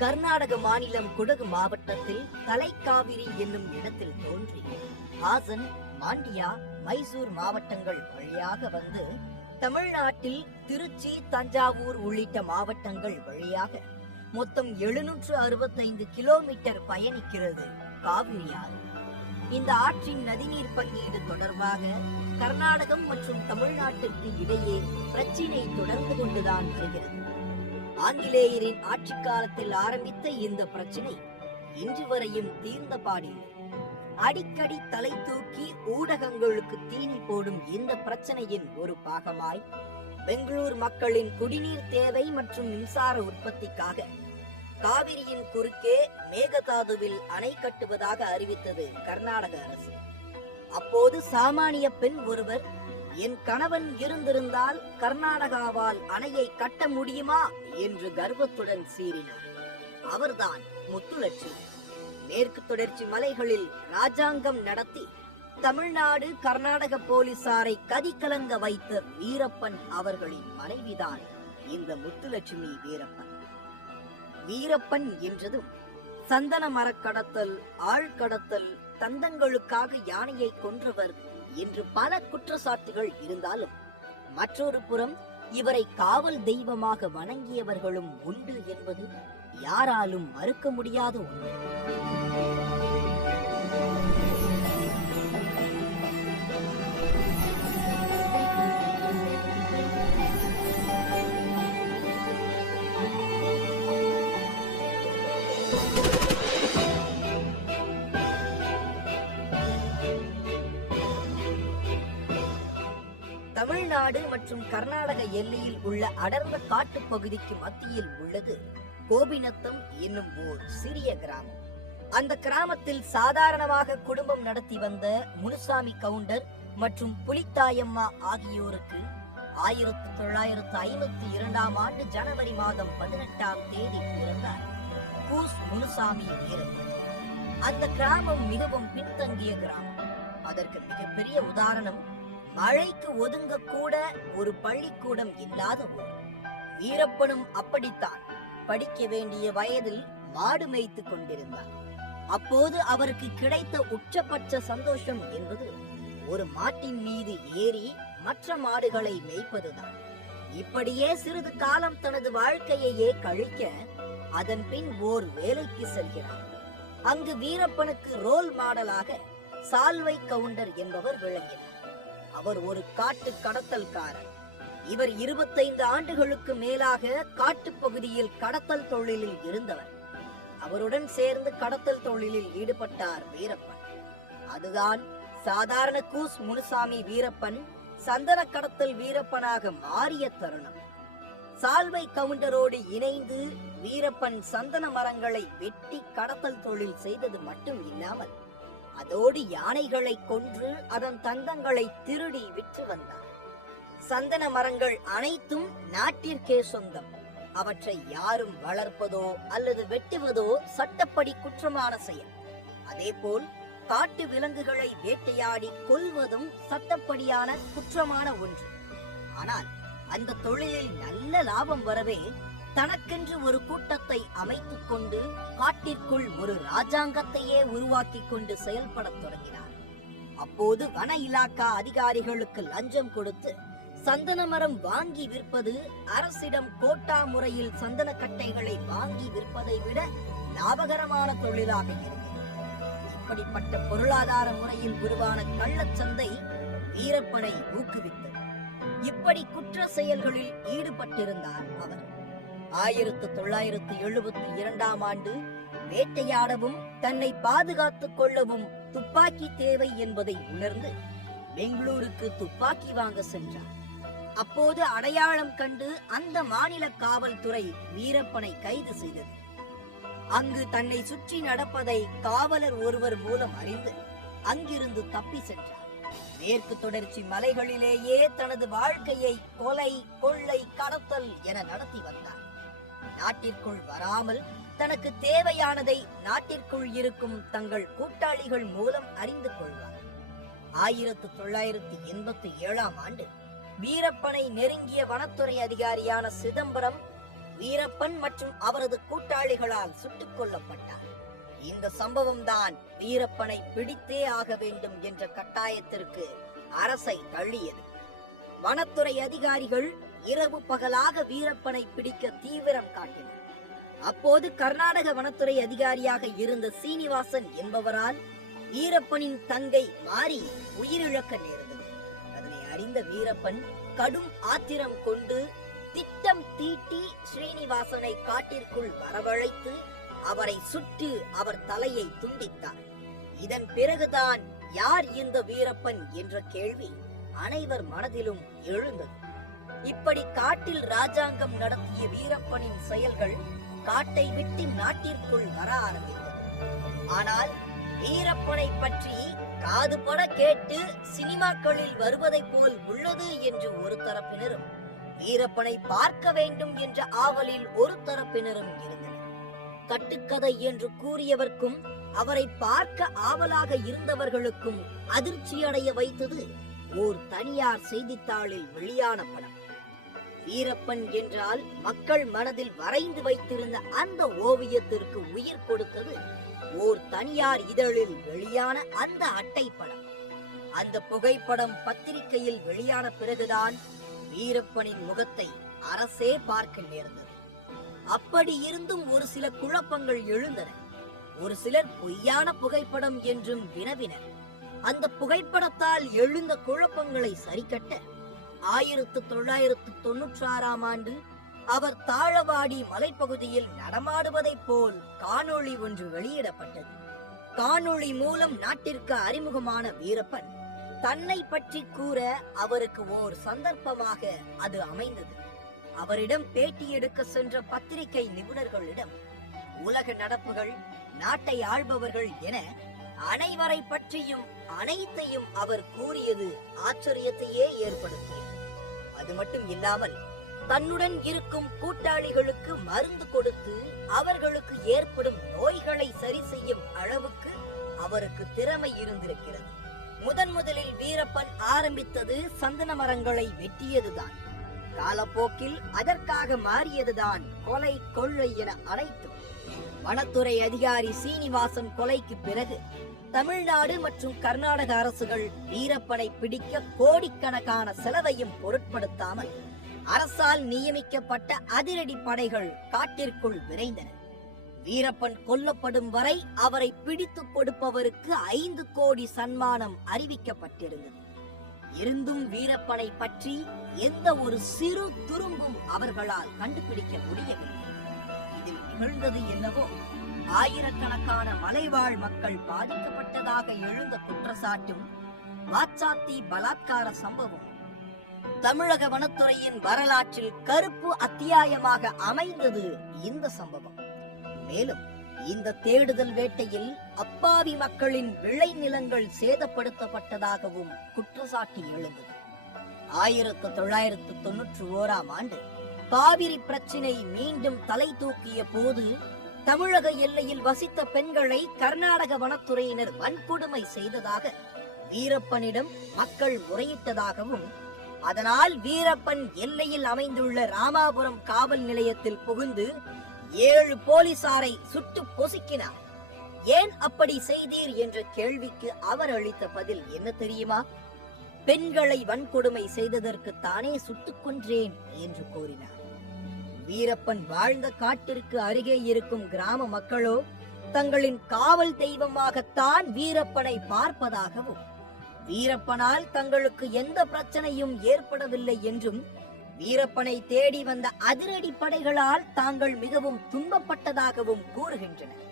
கர்நாடக மாநிலம் குடகு மாவட்டத்தில் தலைக்காவிரி என்னும் இடத்தில் தோன்றி ஹாசன், மாண்டியா, மைசூர் மாவட்டங்கள் வழியாக வந்து தமிழ்நாட்டில் திருச்சி, தஞ்சாவூர் உள்ளிட்ட மாவட்டங்கள் வழியாக மொத்தம் 765 கிலோமீட்டர் பயணிக்கிறது காவிரி ஆறு. இந்த ஆற்றின் நதிநீர் பங்கீடு தொடர்பாக கர்நாடகம் மற்றும் தமிழ்நாட்டிற்கு இடையே பிரச்சினை தொடர்ந்து கொண்டுதான் வருகிறது. ஆங்கிலேயரின் ஆட்சி காலத்தில் ஆரம்பித்த இந்த பிரச்சினை இன்று வரையும் தீர்ந்த பாடில்லை. அடிக்கடி தலை தூக்கி ஊடகங்களுக்கு தீனி போடும் இந்த பிரச்சனையின் ஒரு பாகமாய் பெங்களூர் மக்களின் குடிநீர் தேவை மற்றும் மின்சார உற்பத்திக்காக காவிரியின் குறுக்கே மேகதாதுவில் அணை கட்டுவதாக அறிவித்தது கர்நாடக அரசு. அப்போது சாமானிய பெண் ஒருவர், என் கணவன் இருந்திருந்தால் கர்நாடகாவால் அணையை கட்ட முடியுமா என்று கர்வத்துடன் சீறினார். அவர்தான் முத்துலட்சுமி. மேற்கு தொடர்ச்சி மலைகளில் ராஜாங்கம் நடத்தி தமிழ்நாடு கர்நாடக போலீசாரை கதிகலங்க வைத்த வீரப்பன் அவர்களின் மனைவிதான் இந்த முத்துலட்சுமி வீரப்பன். வீரப்பன் என்றதும் சந்தன மரக்கடத்தல், ஆழ்கடத்தல், தந்தங்களுக்காக யானையை கொன்றவர் என்று பல குற்றச்சாட்டுகள் இருந்தாலும் மற்றொரு புறம் இவரை காவல் தெய்வமாக வணங்கியவர்களும் உண்டு என்பது யாராலும் மறுக்க முடியாத உண்மை. தமிழ்நாடு மற்றும் கர்நாடக எல்லையில் உள்ள அடர்ந்த காட்டுப் பகுதிக்கு மத்தியில் உள்ளது கோபிநத்தம் என்னும் ஓர் சிறிய கிராமம். அந்த கிராமத்தில் சாதாரணமாக குடும்பம் நடத்தி வந்த முனுசாமி கவுண்டர் மற்றும் புலித்தாயம்மா ஆகியோருக்கு 1952 ஆண்டு ஜனவரி மாதம் 18ஆம் தேதி பிறந்தார் கூஸ் முனுசாமி வீரப்பன். அந்த கிராமம் மிகவும் பின்தங்கிய கிராமம். அதற்கு மிகப்பெரிய உதாரணம், மழைக்கு ஒதுங்க கூட ஒரு பள்ளிக்கூடம் இல்லாத ஊர். வீரப்பனும் அப்படித்தான். படிக்க வேண்டிய வயதில் மாடு மேய்த்து கொண்டிருந்தார். அப்போது அவருக்கு கிடைத்த உச்சபட்ச சந்தோஷம் என்பது ஒரு மாட்டின் மீது ஏறி மற்ற மாடுகளை மேய்ப்பதுதான். இப்படியே சிறிது காலம் தனது வாழ்க்கையையே கழிக்க அதன் பின் ஓர் வேலைக்கு செல்கிறார். அங்கு வீரப்பனுக்கு ரோல் மாடலாக சால்வை கவுண்டர் என்பவர் விளங்கினார். அவர் ஒரு காட்டு கடத்தல்காரர். இவர் 25 ஆண்டுகளுக்கு மேலாக காட்டுப் பகுதியில் கடத்தல் தொழிலில் இருந்தவர். அவருடன் சேர்ந்து கடத்தல் தொழிலில் ஈடுபட்டார் வீரப்பன். அதுதான் சாதாரண கூஸ் முனுசாமி வீரப்பன் சந்தன கடத்தல் வீரப்பனாக மாறிய தருணம். சால்வை கவுண்டரோடு இணைந்து வீரப்பன் சந்தன மரங்களை வெட்டி கடத்தல் தொழில் செய்தது மட்டும் இல்லாமல் அதோடு யானைகளை கொன்று அதன் தந்தங்களை திருடி விற்று வந்தார். சந்தன மரங்கள் அனைத்தும் நாட்டிற்கே சொந்தம். அவற்றை யாரும் வளர்ப்பதோ அல்லது வெட்டுவதோ சட்டப்படி குற்றமான செயல். அதேபோல் காட்டு விலங்குகளை வேட்டையாடி கொல்வதும் சட்டப்படியான குற்றமான ஒன்று. ஆனால் அந்த தொழிலில் நல்ல லாபம் வரவே தனக்கென்று ஒரு கூட்டத்தை அமைத்துக் கொண்டு காட்டிற்குள் ஒரு ராஜாங்கத்தையே உருவாக்கி கொண்டு செயல்படத் தொடங்கினார். அப்போது வன இலாக்கா அதிகாரிகளுக்கு லஞ்சம் கொடுத்து சந்தன மரம் வாங்கி விற்பது அரசிடம் கோட்டா முறையில் சந்தன கட்டைகளை வாங்கி விற்பதை விட லாபகரமான தொழிலாக இருந்தது. இப்படிப்பட்ட பொருளாதார முறையில் உருவான கள்ளச்சந்தை வீரப்பனை ஊக்குவித்தது. இப்படி குற்ற செயல்களில் ஈடுபட்டிருந்தார் அவர். 1972ஆம் ஆண்டு வேட்டையாடவும் தன்னை பாதுகாத்துக் கொள்ளவும் துப்பாக்கி தேவை என்பதை உணர்ந்து பெங்களூருக்கு துப்பாக்கி வாங்க சென்றார். அப்போது அடையாளம் கண்டு அந்த மாநில காவல்துறை வீரப்பனை கைது செய்தது. அங்கு தன்னை சுற்றி நடப்பதை காவலர் ஒருவர் மூலம் அறிந்து அங்கிருந்து தப்பி சென்றார். மேற்கு தொடர்ச்சி மலைகளிலேயே தனது வாழ்க்கையை கொலை, கொள்ளை, கடத்தல் என நடத்தி வந்தார். நாட்டிற்குள் வராமல் தனக்கு தேவையானதை நாட்டிற்குள் இருக்கும் தங்கள் கூட்டாளிகள் மூலம் அறிந்து கொள்வார். 1987ஆம் ஆண்டு வீரப்பனை நெருங்கிய வனத்துறை அதிகாரியான சிதம்பரம் வீரப்பன் மற்றும் அவரது கூட்டாளிகளால் சுட்டுக் கொல்லப்பட்டார். இந்த சம்பவம் தான் வீரப்பனை பிடித்தே ஆக வேண்டும் என்ற கட்டாயத்திற்கு அரசை தள்ளியது. வனத்துறை அதிகாரிகள் இரவு பகலாக வீரப்பனை பிடிக்க தீவிரம் காட்டினர். அப்போது கர்நாடக வனத்துறை அதிகாரியாக இருந்த சீனிவாசன் என்பவரால் வீரப்பனின் தங்கை மாறி உயிரிழக்க நேர்ந்தது. அதனை அறிந்த வீரப்பன் கடும் ஆத்திரம் கொண்டு திட்டம் தீட்டி ஸ்ரீனிவாசனை காட்டிற்குள் வரவழைத்து அவரை சுட்டு அவர் தலையை துண்டித்தார். இதன் பிறகுதான் யார் இந்த வீரப்பன் என்ற கேள்வி அனைவர் மனதிலும் எழுந்தது. இப்படி காட்டில் ராஜாங்கம் நடத்திய வீரப்பனின் செயல்கள் காட்டை விட்டு நாட்டிற்குள் வர ஆரம்பித்தது. ஆனால் வீரப்பனை பற்றி காதுபட கேட்டு சினிமாக்களில் வருவதை போல் உள்ளது என்று ஒரு தரப்பினரும், வீரப்பனை பார்க்க வேண்டும் என்ற ஆவலில் ஒரு தரப்பினரும் இருந்தனர். கட்டுக்கதை என்று கூறியவர்க்கும் அவரை பார்க்க ஆவலாக இருந்தவர்களுக்கும் அதிர்ச்சியடைய வைத்தது ஓர் தனியார் செய்தித்தாளில் வெளியான படம். வீரப்பன் என்றால் மக்கள் மனதில் வரைந்து வைத்திருந்த அந்த ஓவியத்திற்கு உயிர் கொடுத்தது ஓர் தனியார் இதழில் வெளியான அந்த அட்டை படம். அந்த புகைப்படம் பத்திரிகையில் வெளியான பிறகுதான் வீரப்பனின் முகத்தை அரசே பார்க்க நேர்ந்தது. அப்படி இருந்தும் ஒரு சில குழப்பங்கள் எழுந்தன. ஒரு சிலர் பொய்யான புகைப்படம் என்றும் வினவினர். அந்த புகைப்படத்தால் எழுந்த குழப்பங்களை சரிக்கட்ட 1996ஆம் ஆண்டு அவர் தாழவாடி மலைப்பகுதியில் நடமாடுவதைப் போல் காணொளி ஒன்று வெளியிடப்பட்டது. காணொளி மூலம் நாட்டிற்கு அறிமுகமான வீரப்பன் தன்னை பற்றி கூற அவருக்கு ஓர் சந்தர்ப்பமாக அது அமைந்தது. அவரிடம் பேட்டி எடுக்க சென்ற பத்திரிகை நிபுணர்களிடம் உலக நடப்புகள், நாட்டை ஆள்பவர்கள் என அனைவரை பற்றியும் அனைத்தையும் அவர் கூறியது ஆச்சரியத்தையே ஏற்படுத்தியது. அது மட்டும் இல்லாமல் தன்னுடன் இருக்கும் கூட்டாளிகளுக்கு மருந்து கொடுத்து அவர்களுக்கு ஏற்படும் நோய்களை சரி செய்யும் அளவுக்கு அவருக்கு திறமை இருந்திருக்கிறது. முதலில் வீரப்பன் ஆரம்பித்தது சந்தன மரங்களை வெட்டியதுதான். காலப்போக்கில் அதற்காக மாறியதுதான் கொலை, கொள்ளை என அனைத்தும். வனத்துறை அதிகாரி சீனிவாசன் கொலைக்கு பிறகு தமிழ்நாடு மற்றும் கர்நாடக அரசுகள் வீரப்பனை பிடிக்க கோடிக்கணக்கான செலவையும் பொருட்படுத்தாமல் அரசால் நியமிக்கப்பட்ட அதிரடி படைகள் காட்டிற்குள் விரைந்தன. வீரப்பன் கொல்லப்படும் வரை அவரை பிடித்துக் கொடுப்பவருக்கு 5 கோடி சன்மானம் அறிவிக்கப்பட்டிருந்தது. இருந்தும் வீரப்பனை பற்றி எந்த ஒரு சிறு துரும்பும் அவர்களால் கண்டுபிடிக்க முடியவில்லை. இதில் நிகழ்ந்தது என்னவோ, ஆயிரக்கணக்கான மலைவாழ் மக்கள் பாதிக்கப்பட்டதாக எழுந்த குற்றச்சாட்டும் வாச்சாத்தி பலாத்கார சம்பவம் தமிழக வனத்துறையின் வரலாற்றில் கருப்பு அத்தியாயமாக அமைந்தது இந்த சம்பவம். மேலும் இந்த தேடுதல் வேட்டையில் அப்பாவி மக்களின் விளைநிலங்கள் சேதப்படுத்தப்பட்டதாகவும் குற்றச்சாட்டு எழுந்தது. 1991ஆம் ஆண்டு காவிரி பிரச்சினை மீண்டும் தலை தூக்கிய போது தமிழக எல்லையில் வசித்த பெண்களை கர்நாடக வனத்துறையினர் வன்கொடுமை செய்ததாக வீரப்பனிடம் மக்கள் முறையிட்டதாகவும், அதனால் வீரப்பன் எல்லையில் அமைந்துள்ள ராமாபுரம் காவல் நிலையத்தில் புகுந்து 7 போலீசாரை சுட்டு பொசுக்கினார். ஏன் அப்படி செய்தீர் என்ற கேள்விக்கு அவர் அளித்த பதில் என்ன தெரியுமா? பெண்களை வன்கொடுமை செய்ததற்கு தானே சுட்டுக் கொன்றேன் என்று கூறினார். வீரப்பன் வாழ்ந்த காட்டிற்கு அருகே இருக்கும் கிராம மக்களோ தங்களின் காவல் தெய்வமாகத்தான் வீரப்பனை பார்ப்பதாகவும், வீரப்பனால் தங்களுக்கு எந்த பிரச்சனையும் ஏற்படவில்லை என்றும், வீரப்பனை தேடி வந்த அதிரடி படைகளால் தாங்கள் மிகவும் துன்பப்பட்டதாகவும் கூறுகின்றனர்.